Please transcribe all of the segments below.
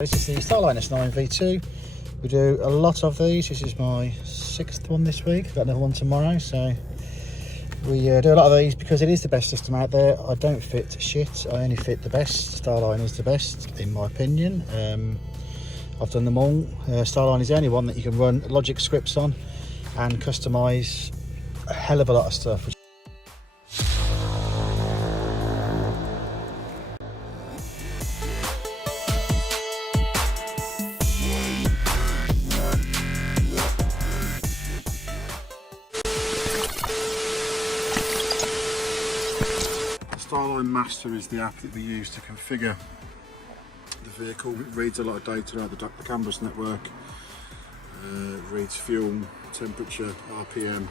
This is the StarLine S9 V2. We do a lot of these. This is my 6th one this week. Got another one tomorrow. So we do a lot of these because it is the best system out there. I don't fit shit. I only fit the best. StarLine is the best, in my opinion. I've done them all. StarLine is the only one that you can run logic scripts on and customise a hell of a lot of stuff. StarLine Master is the app that we use to configure the vehicle. It reads a lot of data out of the CAN-bus network. It reads fuel, temperature, RPM,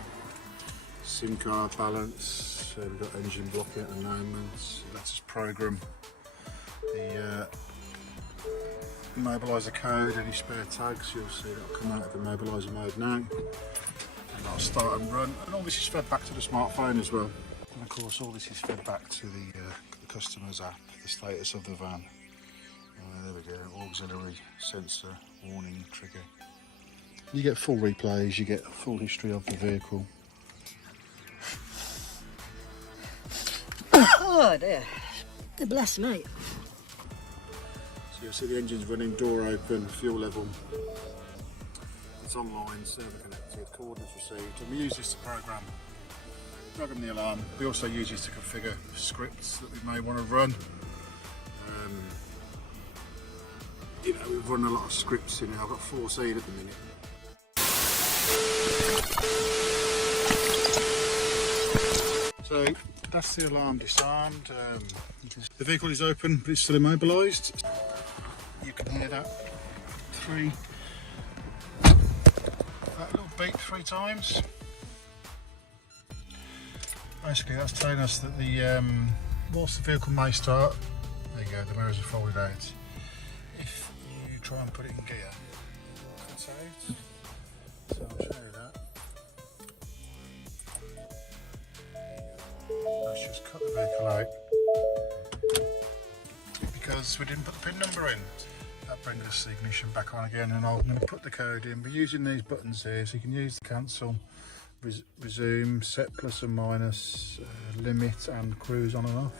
SIM card balance. We've got engine blocking at the moment. It lets us program the immobiliser code, any spare tags. You'll see that'll come out of immobiliser mode now. And I'll start and run. And all this is fed back to the smartphone as well. And of course all this is fed back to the customer's app, the status of the van. There we go, auxiliary sensor, warning, trigger. You get full replays, you get a full history of the vehicle. Oh dear, bless me. So you'll see the engine's running, door open, fuel level. It's online, server connected, coordinates received, and we use this to program the alarm. We also use this to configure scripts that we may want to run. You know, we've run a lot of scripts in it. I've got 14 at the minute. So that's the alarm disarmed. The vehicle is open, but it's still immobilised. You can hear that little beep 3 times. Basically that's telling us that whilst the vehicle may start, there you go, the mirrors are folded out. If you try and put it in gear, cuts out. So I'll show you that. Let's just cut the vehicle out because we didn't put the pin number in. That brings us the ignition back on again, and I'm going to put the code in. We're using these buttons here, so you can use the cancel, resume, set plus and minus, limit and cruise on and off.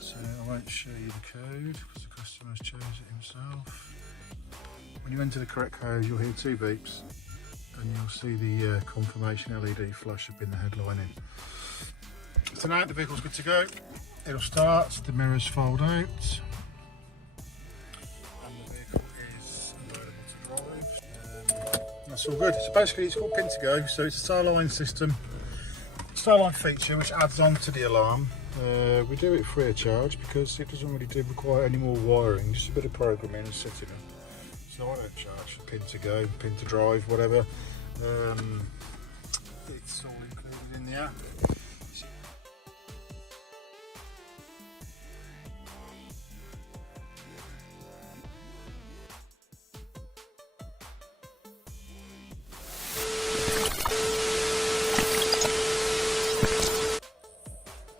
So I won't show you the code because the customer's chose it himself. When you enter the correct code, you'll hear 2 beeps and you'll see the confirmation LED flash up in the headlining. So now the vehicle's good to go. It'll start, the mirrors fold out, and the vehicle is available to drive. That's all good. So basically it's called Pin to Go, so it's a StarLine system, StarLine feature which adds on to the alarm. We do it free of charge because it doesn't really require any more wiring, just a bit of programming and setting up. So I don't charge for Pin to Go, Pin to Drive, whatever. It's all included in the app.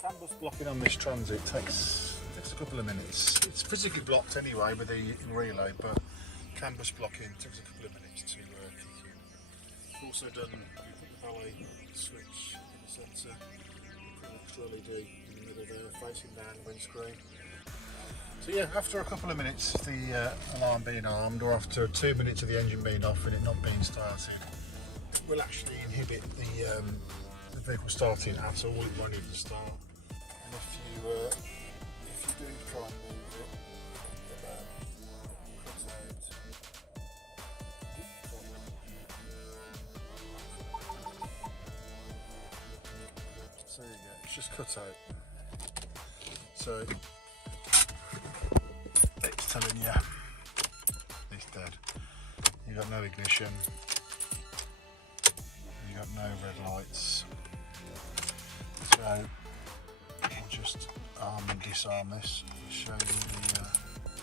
CAN-bus blocking on this Transit takes a couple of minutes. It's physically blocked anyway with the relay, but CAN-bus blocking takes a couple of minutes to kick in. We've also done, we put the valet switch in the centre, we put an extra LED in the middle there facing down the windscreen. So yeah, after a couple of minutes the alarm being armed, or after 2 minutes of the engine being off and it not being started, will actually inhibit the vehicle starting at all. It won't even start. And if you do try and move it, cut out. So there you go, it's just cut out. So it's telling you it's dead. You got no ignition. You got no red lights, so I'll just arm and disarm this and show you the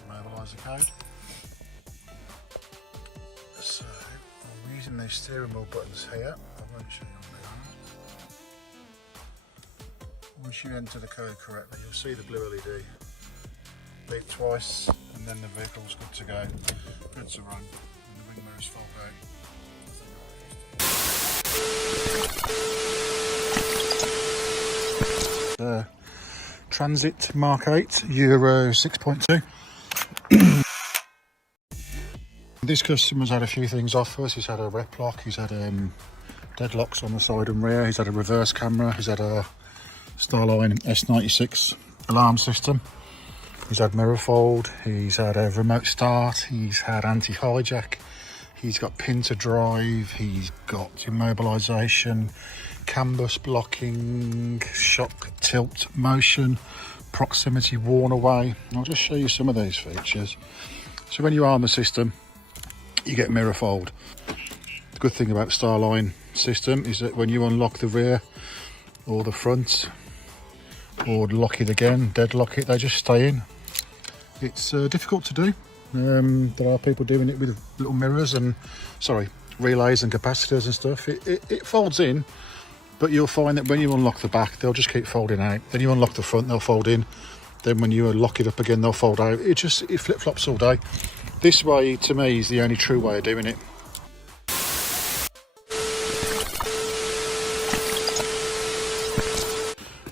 immobiliser code. So I'm using these steering wheel buttons here. I won't show you what they are. Once you enter the code correctly, you'll see the blue LED beep twice and and then the vehicle's good to go, good to run, and the wing mirrors fold out. Transit Mark 8, Euro 6.2. This customer's had a few things off us. He's had a rep lock, he's had deadlocks on the side and rear, he's had a reverse camera, he's had a StarLine S-96 alarm system, he's had mirror fold, he's had a remote start, he's had anti-hijack, he's got pin to drive, he's got immobilisation, CAN bus blocking, shock tilt motion, proximity worn away. I'll just show you some of these features. So when you arm the system, you get mirror fold. The good thing about the StarLine system is that when you unlock the rear or the front, or lock it again, deadlock it, they just stay in. It's difficult to do. There are people doing it with little mirrors and, relays and capacitors and stuff. It folds in, but you'll find that when you unlock the back, they'll just keep folding out. Then you unlock the front, they'll fold in. Then when you lock it up again, they'll fold out. It flip-flops all day. This way, to me, is the only true way of doing it.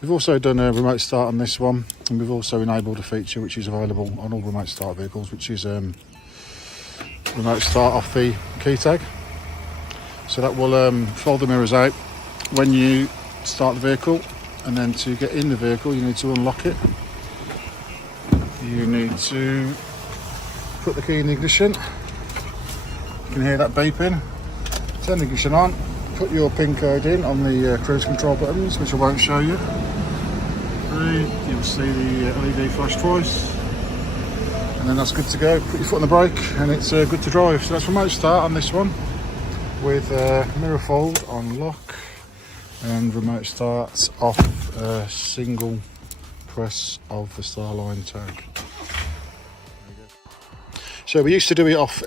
We've also done a remote start on this one, and we've also enabled a feature which is available on all remote start vehicles, which is remote start off the key tag. So that will fold the mirrors out when you start the vehicle, and then to get in the vehicle you need to unlock it. You need to put the key in the ignition. You can hear that beeping. Turn the ignition on, put your PIN code in on the cruise control buttons, which I won't show you. You'll see the LED flash twice, and then that's good to go. Put your foot on the brake and it's good to drive. So that's remote start on this one, with mirror fold on lock and remote starts off single press of the StarLine tag. So we used to do it off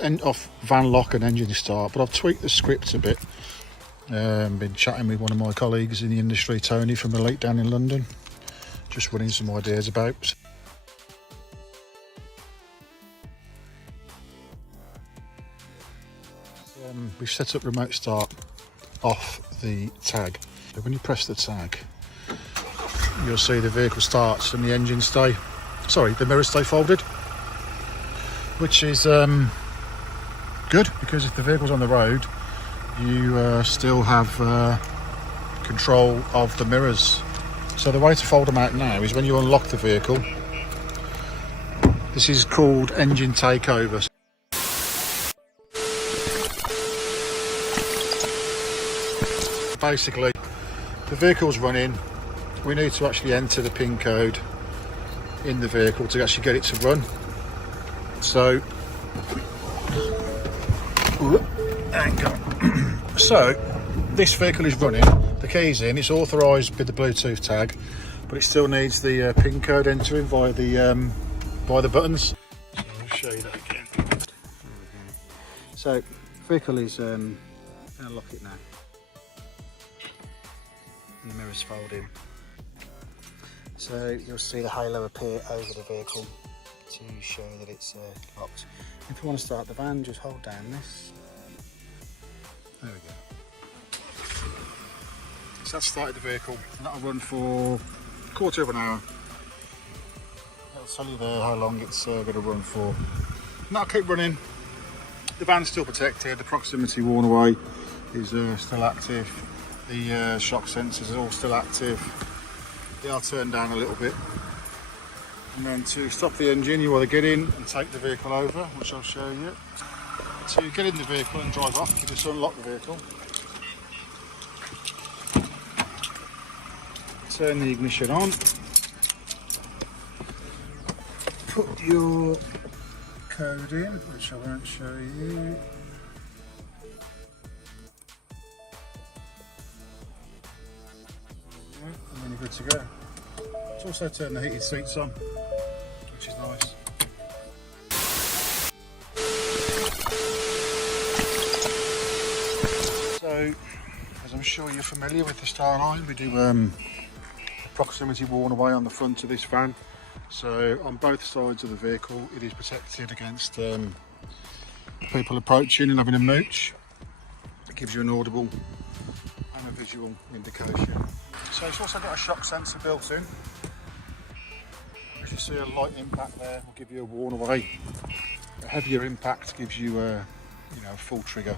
van lock and engine start, but I've tweaked the script a bit. Been chatting with one of my colleagues in the industry, Tony from Elite down in London, just running some ideas about. We've set up remote start off the tag. So when you press the tag, you'll see the vehicle starts and the engine the mirrors stay folded, which is good, because if the vehicle's on the road, you still have control of the mirrors. So the way to fold them out now is when you unlock the vehicle. This is called engine takeover. Basically, the vehicle's running, we need to actually enter the PIN code in the vehicle to actually get it to run. So, hang on. So, this vehicle is running, the key's in, it's authorised with the Bluetooth tag, but it still needs the PIN code entering via the buttons. So I'll show you that again. So, vehicle is going to lock it now. And the mirrors fold in. So you'll see the halo appear over the vehicle to show that it's locked. If you want to start the van, just hold down this. There we go. So that's started the vehicle, and that'll run for a quarter of an hour. It'll tell you there how long it's going to run for. And that'll keep running. The van's still protected, the proximity worn away is still active. The shock sensors are all still active. They are turned down a little bit. And then to stop the engine, you either get in and take the vehicle over, which I'll show you. To get in the vehicle and drive off, you just unlock the vehicle. Turn the ignition on. Put your code in, which I won't show you. And then you're good to go. It's also turned the heated seats on, which is nice. So, as I'm sure you're familiar with the StarLine, we do proximity worn away on the front of this van. So on both sides of the vehicle it is protected against people approaching and having a mooch. It gives you an audible and a visual indication. So it's also got a shock sensor built in. As you see, a light impact there will give you a warn away. A heavier impact gives you a full trigger.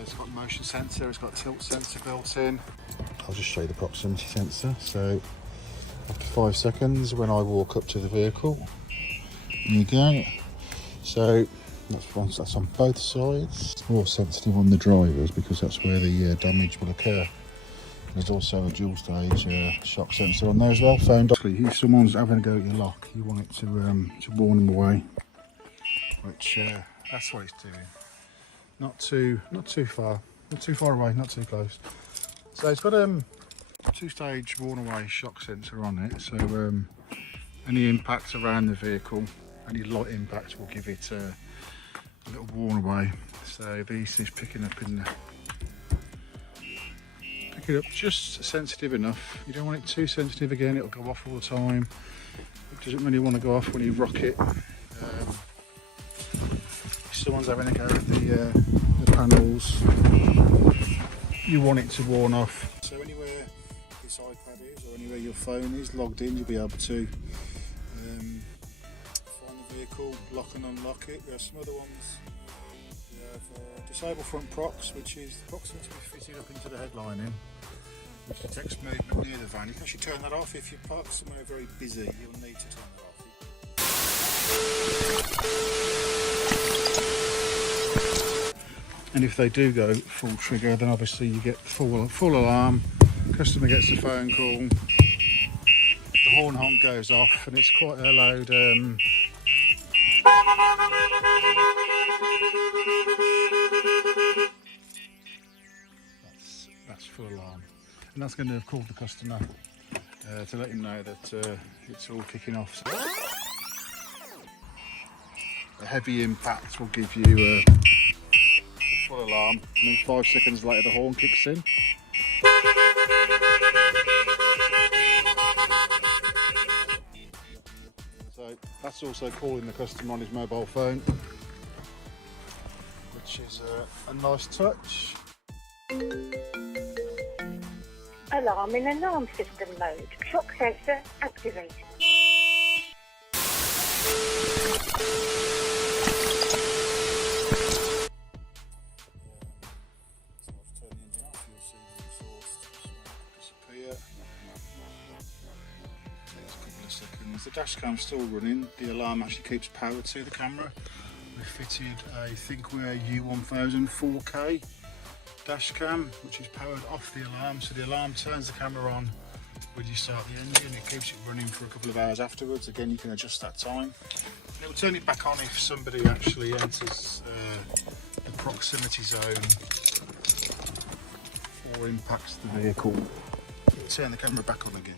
It's got motion sensor, it's got tilt sensor built in. I'll just show you the proximity sensor. So after 5 seconds, when I walk up to the vehicle, there you go. So that's on both sides. It's more sensitive on the drivers because that's where the damage will occur. There's also a dual stage shock sensor on there as well. So if someone's having a go at your lock, you want it to warn them away, which that's what it's doing. Not too far, not too far away, not too close. So it's got a 2-stage warn away shock sensor on it. So any impacts around the vehicle, any light impacts will give it a little warn away. So this is picking up just sensitive enough. You don't want it too sensitive, again it'll go off all the time. It doesn't really want to go off when you rock it. If someone's having a go at the panels, you want it to warn off. So anywhere this iPad is or anywhere your phone is logged in, you'll be able to find the vehicle, lock and unlock it. We have some other ones. We have disable front prox, which is the proximity fitted up into the headlining, which detects movement near the van. You can actually turn that off if you park somewhere very busy. You'll need to turn that off. And if they do go full trigger, then obviously you get full alarm. Customer gets a phone call, the horn honk goes off, and it's quite a loud that's full alarm, and that's going to have called the customer to let him know that it's all kicking off. So a heavy impact will give you a full alarm, and then 5 seconds later the horn kicks in. So that's also calling the customer on his mobile phone, which is a nice touch. Alarm in alarm system mode. Shock sensor activated. The dash cam's still running. The alarm actually keeps power to the camera. We've fitted a Thinkware U1000 4K dash cam, which is powered off the alarm. So the alarm turns the camera on when you start the engine. It keeps it running for a couple of hours afterwards. Again, you can adjust that time. And it will turn it back on if somebody actually enters the proximity zone or impacts the vehicle. It'll turn the camera back on again.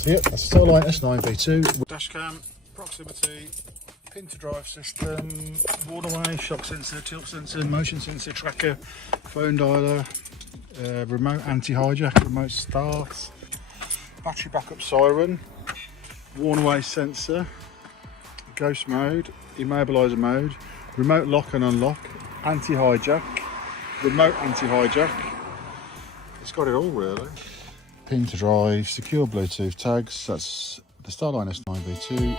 So yep, that's StarLine S9 V2. Dash cam, proximity, pin to drive system, warn away, shock sensor, tilt sensor, motion sensor, tracker, phone dialer, remote anti-hijack, remote start, battery backup siren, warn away sensor, ghost mode, immobiliser mode, remote lock and unlock, anti-hijack, remote anti-hijack. It's got it all really. Pin to drive, secure Bluetooth tags, that's the StarLine S9 V2.